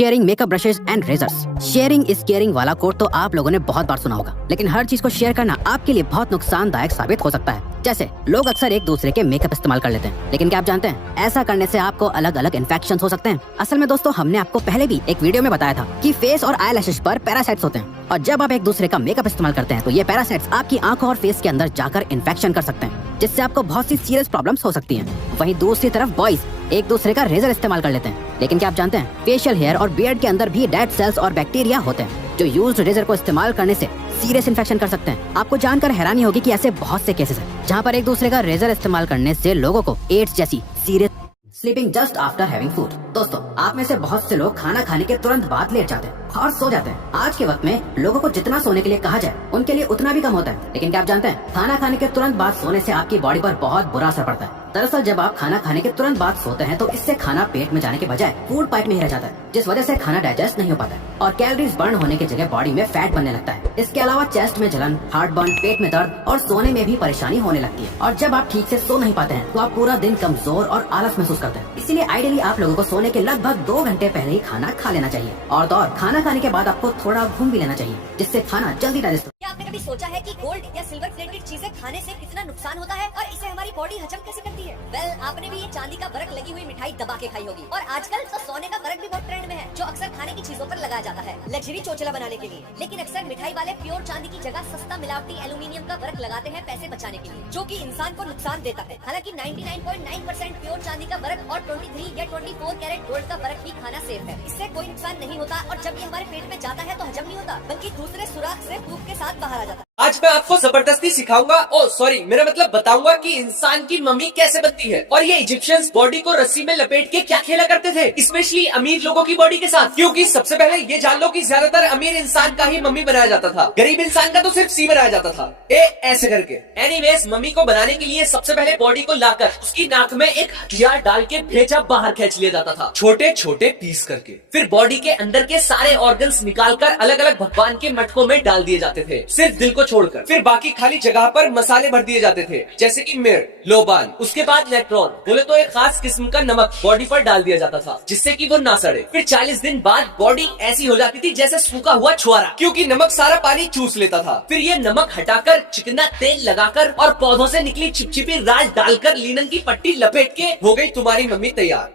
Sharing makeup brushes and razors. Sharing is caring वाला quote तो आप लोगों ने बहुत बार सुना होगा, लेकिन हर चीज को शेयर करना आपके लिए बहुत नुकसानदायक साबित हो सकता है। जैसे लोग अक्सर एक दूसरे के मेकअप इस्तेमाल कर लेते हैं, लेकिन क्या आप जानते हैं ऐसा करने से आपको अलग अलग इन्फेक्शन हो सकते हैं। असल में दोस्तों, हमने आपको पहले भी एक वीडियो में बताया था कि फेस और आईलैशेस पर पैरासाइट्स होते हैं, और जब आप एक दूसरे का मेकअप इस्तेमाल करते हैं तो ये पैरासाइट्स आपकी आंखों और फेस के अंदर जाकर इन्फेक्शन कर सकते हैं, जिससे आपको बहुत सी सीरियस प्रॉब्लम्स हो सकती हैं। वहीं दूसरी तरफ बॉयज एक दूसरे का रेजर इस्तेमाल कर लेते हैं, लेकिन क्या आप जानते हैं फेशियल हेयर और बियर्ड के अंदर भी डेड सेल्स और बैक्टीरिया होते हैं, जो यूज्ड रेजर को इस्तेमाल करने से सीरियस इन्फेक्शन कर सकते हैं। आपको जानकर हैरानी होगी कि ऐसे बहुत से केसेस हैं जहां पर एक दूसरे का रेजर इस्तेमाल करने से लोगों को एड्स जैसी serious sleeping just after having food. दोस्तों, आप में से बहुत से लोग खाना खाने के तुरंत बाद लेट जाते हैं और सो जाते हैं। आज के वक्त में लोगों को जितना सोने के लिए कहा जाए उनके लिए उतना भी कम होता है, लेकिन क्या आप जानते हैं खाना खाने के तुरंत बाद सोने से आपकी बॉडी पर बहुत बुरा असर पड़ता है। दरअसल जब आप खाना खाने के तुरंत बाद सोते हैं तो इससे खाना पेट में जाने के बजाय फूड पाइप में ही रह जाता है, जिस वजह से खाना डाइजेस्ट नहीं हो पाता है और कैलोरीज बर्न होने की जगह बॉडी में फैट बनने लगता है। इसके अलावा चेस्ट में जलन, हार्ट बर्न, पेट में दर्द और सोने में भी परेशानी होने लगती है। और जब आप ठीक से सो नहीं पाते हैं तो आप पूरा दिन कमजोर और आलस महसूस करते हैं। इसीलिए आइडियली आप लोगों को सोने के लगभग 2 घंटे पहले ही खाना खा लेना चाहिए, और खाना खाने के बाद आपको थोड़ा घूम भी लेना चाहिए, जिससे खाना जल्दी डाइजेस्ट। क्या आपने कभी सोचा है कि गोल्ड या सिल्वर प्लेटेड चीजें खाने से कितना नुकसान होता है और इसे हमारी बॉडी हजम कैसे करती है? वेल, आपने भी ये चांदी का बरक लगी हुई मिठाई दबा के खाई होगी। और आजकल तो सोने का बरक भी बहुत ट्रेंड में है, जो अक्सर खाने की चीजों पर लगाया जाता है लग्जरी चोचला बनाने के लिए। लेकिन अक्सर मिठाई वाले प्योर चांदी की जगह सस्ता मिलावटी एल्यूमिनियम का बरक लगाते हैं पैसे बचाने के लिए, जो कि इंसान को नुकसान देता है। हालांकि 99.9% प्योर चांदी का बरक और 23 या 24 कैरेट गोल्ड का बरक ही खाना सेफ है। इससे कोई नुकसान नहीं होता, और जब ये हमारे पेट में जाता है तो हजम नहीं होता, बल्कि दूसरे सुराख से धूप के साथ बाहर आ जाता है। आज मैं आपको जबरदस्ती सिखाऊंगा, मेरा मतलब बताऊंगा कि इंसान की मम्मी कैसे बनती है। और ये इजिप्शियंस बॉडी को रस्सी में लपेट के क्या खेला करते थे, स्पेशली अमीर लोगों की बॉडी के साथ। क्योंकि सबसे पहले ये जान लो कि ज्यादातर अमीर इंसान का ही मम्मी बनाया जाता था, गरीब इंसान का तो सिर्फ सी बनाया जाता था, ऐसे करके। एनीवेज, मम्मी को बनाने के लिए सबसे पहले बॉडी को लाकर उसकी नाक में एक हथियार डाल के भेजा बाहर खींच लिया जाता था, छोटे छोटे पीस करके। फिर बॉडी के अंदर के सारे ऑर्गन्स निकालकर अलग अलग भगवान के मटकों में डाल दिए जाते थे, सिर्फ दिल को छोड़कर। फिर बाकी खाली जगह पर मसाले भर दिए जाते थे, जैसे कि मिर्च, लोबान। उसके बाद इलेक्ट्रॉन, बोले तो एक खास किस्म का नमक बॉडी पर डाल दिया जाता था, जिससे कि वो ना सड़े। फिर 40 दिन बाद बॉडी ऐसी हो जाती थी जैसे सूखा हुआ छुआरा, क्योंकि नमक सारा पानी चूस लेता था। फिर ये नमक हटाकर चिकना तेल लगाकर और पौधों से निकली चिपचिपी राल डालकर लीनन की पट्टी लपेट के हो गई तुम्हारी मम्मी तैयार।